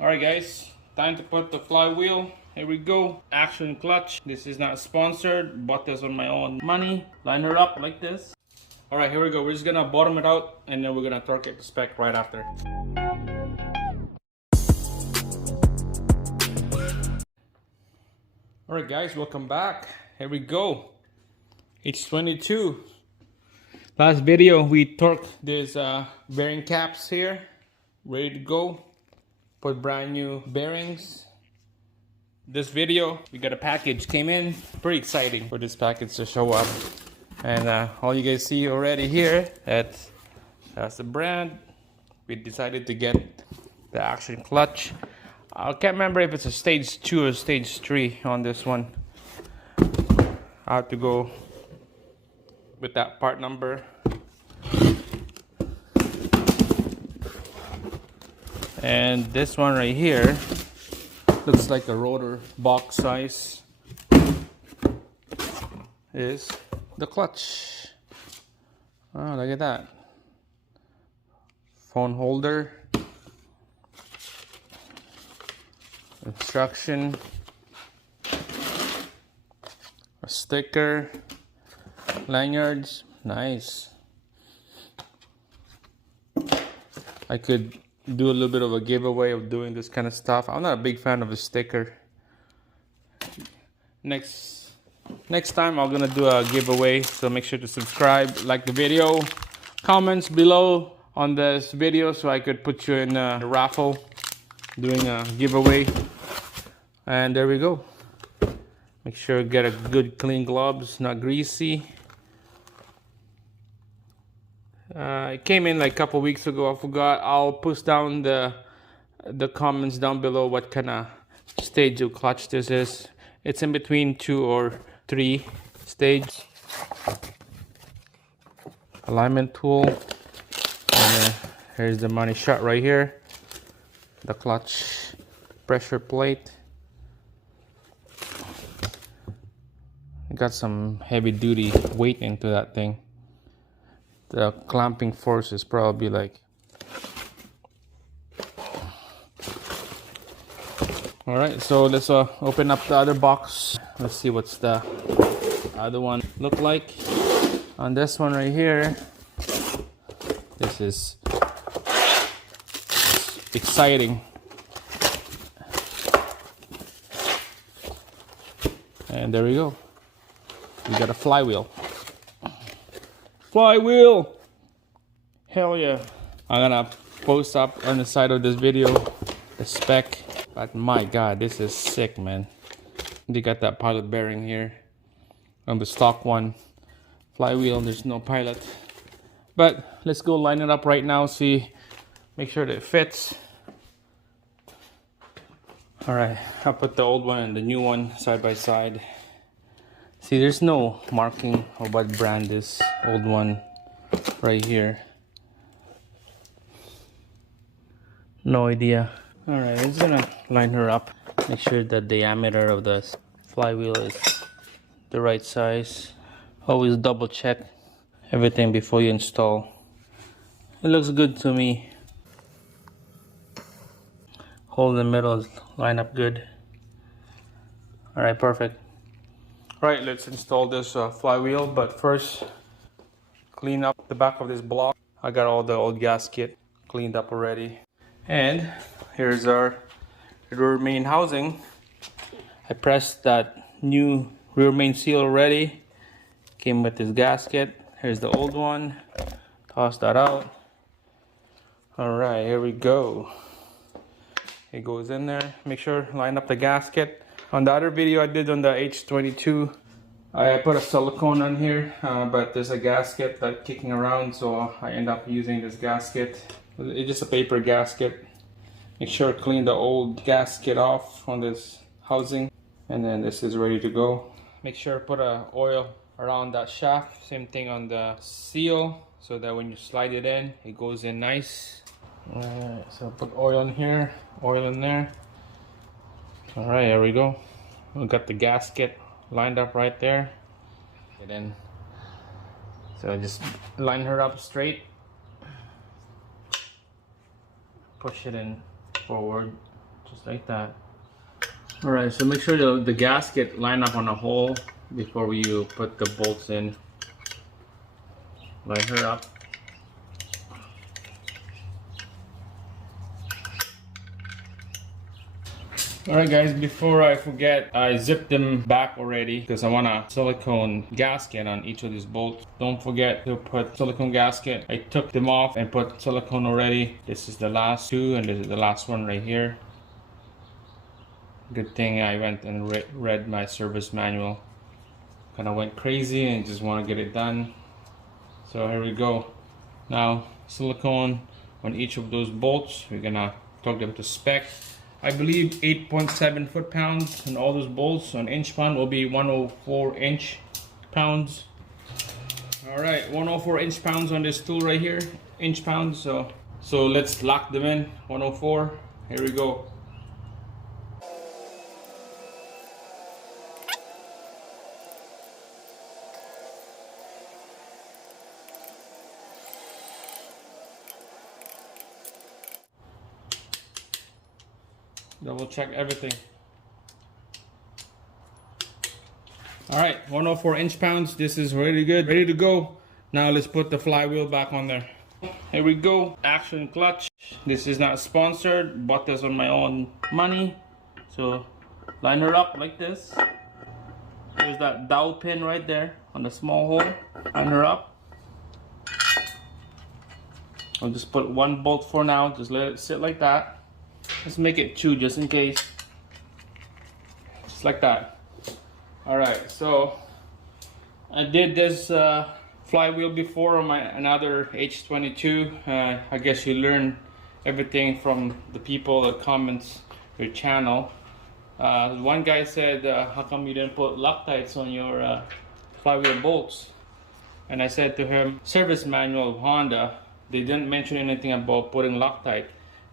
Alright guys, time to put the flywheel. Here we go. Action clutch. This is not sponsored. Bought this on my own money. Line her up like this. Alright, here we go. We're just gonna bottom it out and then we're gonna torque it to spec right after. Alright guys, welcome back. Here we go. H22. Last video we torqued these bearing caps here. Ready to go. Put brand new bearings. This video, we got a package came in. Pretty exciting for this package to show up. And all you guys see already here, that's the brand. We decided to get the action clutch. I can't remember if it's a stage 2 or stage 3 on this one. I have to go with that part number. And this one right here looks like a rotor box size. Is the clutch. Oh, look at that. Phone holder. Instruction. A sticker. Lanyards. Nice. I could do a little bit of a giveaway of doing this kind of stuff. I'm not a big fan of a sticker. Next time I'm gonna do a giveaway, so make sure to subscribe, like the video, comments below on this video so I could put you in a raffle doing a giveaway. And there we go. Make sure you get a good clean gloves, not greasy. It came in like a couple weeks ago. I forgot. I'll post down the comments down below what kind of stage of clutch this is. It's in between 2 or 3 stage. Alignment tool. And here's the money shot right here. The clutch pressure plate. Got some heavy duty weight into that thing. The clamping force is probably like. Alright, so let's open up the other box. Let's see what's the other one look like. On this one right here, this is exciting. And there we go. We got a flywheel. Flywheel! Hell yeah. I'm gonna post up on the side of this video the spec. But my god, this is sick, man. They got that pilot bearing here. On the stock one. Flywheel, there's no pilot. But let's go line it up right now, see, make sure that it fits. Alright, I'll put the old one and the new one side by side. See, there's no marking of what brand this old one right here. No idea. Alright, I'm just gonna line her up. Make sure the diameter of the flywheel is the right size. Always double check everything before you install. It looks good to me. Hole in the middle, line up good. Alright, perfect. Alright, let's install this flywheel, but first clean up the back of this block. I got all the old gasket cleaned up already. And here's our rear main housing. I pressed that new rear main seal already. Came with this gasket. Here's the old one. Toss that out. Alright, here we go. It goes in there. Make sure line up the gasket. On the other video I did on the H22, I put a silicone on here, but there's a gasket that's kicking around, so I end up using this gasket. It's just a paper gasket. Make sure to clean the old gasket off on this housing, and then this is ready to go. Make sure to put oil around that shaft. Same thing on the seal, so that when you slide it in, it goes in nice. Alright, so put oil in here, oil in there. Alright, here we go. We got the gasket lined up right there. And then, so just line her up straight. Push it in forward. just like that. All right, so make sure the gasket line up on a hole before you put the bolts in. Line her up. Alright guys, before I forget, I zipped them back already because I want a silicone gasket on each of these bolts. Don't forget to put silicone gasket. I took them off and put silicone already. This is the last two and this is the last one right here. Good thing I went and read my service manual. Kind of went crazy and just want to get it done. So here we go. Now silicone on each of those bolts. We're gonna torque them to spec. I believe 8.7 foot-pounds and all those bolts on inch pound will be 104 inch pounds. All right, 104 inch pounds on this tool right here, inch pounds. So let's lock them in. 104. Here we go. Double check everything. All right, 104 inch pounds. This is really good, ready to go. Now let's put the flywheel back on there. Here we go, action clutch. This is not sponsored, bought this on my own money. So line her up like this. There's that dowel pin right there on the small hole. Line her up. I'll just put one bolt for now, just let it sit like that. Let's make it two just in case. Just like that. Alright, so I did this flywheel before on my another H22. I guess you learn everything from the people that comments your channel. One guy said, how come you didn't put Loctites on your flywheel bolts? And I said to him, service manual of Honda, they didn't mention anything about putting Loctite.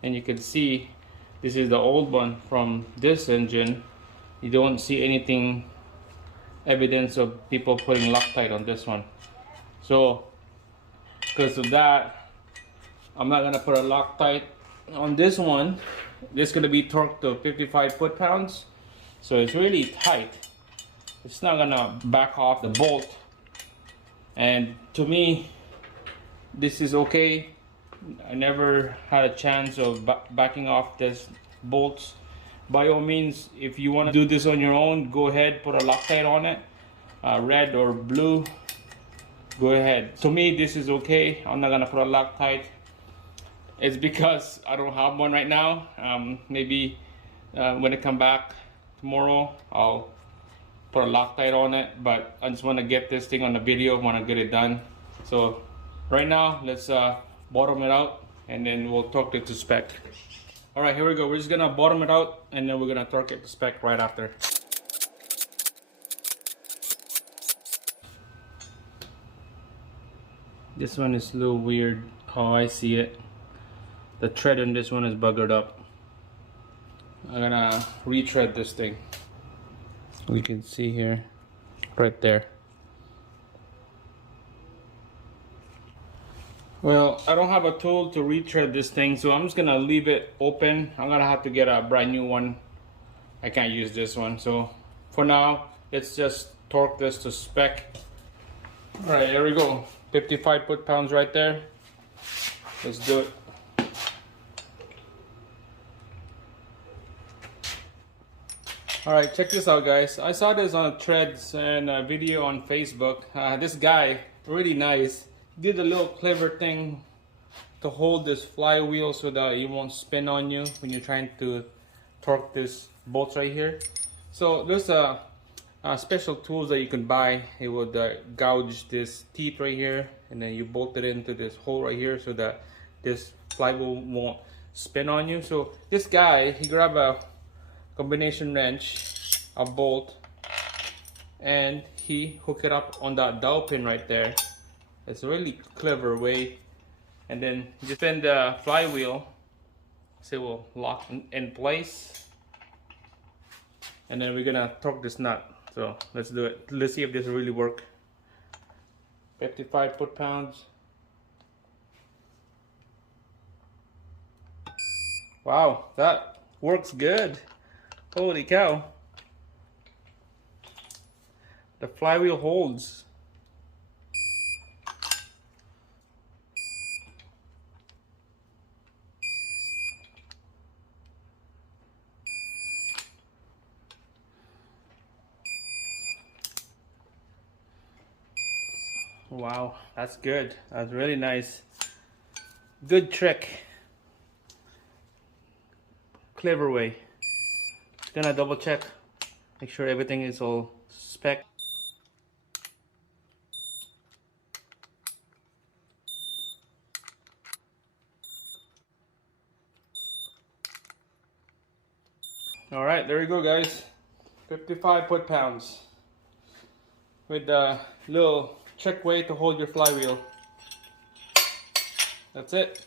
And you can see this is the old one from this engine. You don't see anything evidence of people putting Loctite on this one. So because of that, I'm not gonna put a Loctite on this one. This is gonna be torqued to 55 foot-pounds, so it's really tight. It's not gonna back off the bolt, and to me this is okay. I never had a chance of backing off this bolts. By all means, if you want to do this on your own, go ahead, put a Loctite on it, red or blue, go ahead. To me, this is okay. I'm not gonna put a Loctite. It's because I don't have one right now. Maybe when I come back tomorrow, I'll put a Loctite on it, but I just want to get this thing on the video, want to get it done. So right now, let's bottom it out and then we'll torque it to spec. All right, here we go. We're just gonna bottom it out and then we're gonna torque it to spec right after. This one is a little weird how I see it. The tread on this one is buggered up. I'm gonna retread this thing. We can see here, right there. Well, I don't have a tool to retread this thing, so I'm just gonna leave it open. I'm gonna have to get a brand new one. I can't use this one, so for now, let's just torque this to spec. All right, here we go. 55 foot-pounds right there. Let's do it. All right, check this out, guys. I saw this on threads and a video on Facebook. This guy, really nice, did a little clever thing to hold this flywheel so that it won't spin on you when you're trying to torque this bolts right here. So there's a special tools that you can buy. It would gouge this teeth right here, and then you bolt it into this hole right here so that this flywheel won't spin on you. So this guy, he grabbed a combination wrench, a bolt, and he hooked it up on that dowel pin right there. It's a really clever way. And then just spin the flywheel so it will lock in place. And then we're gonna torque this nut. So let's do it. Let's see if this really works. 55 foot-pounds. Wow, that Works good. Holy cow. The flywheel holds. Wow, that's good. That's really nice. Good trick. Clever way. Just gonna double check. Make sure everything is all spec. Alright, there you go guys. 55 foot-pounds. With a little check way to hold your flywheel. That's it.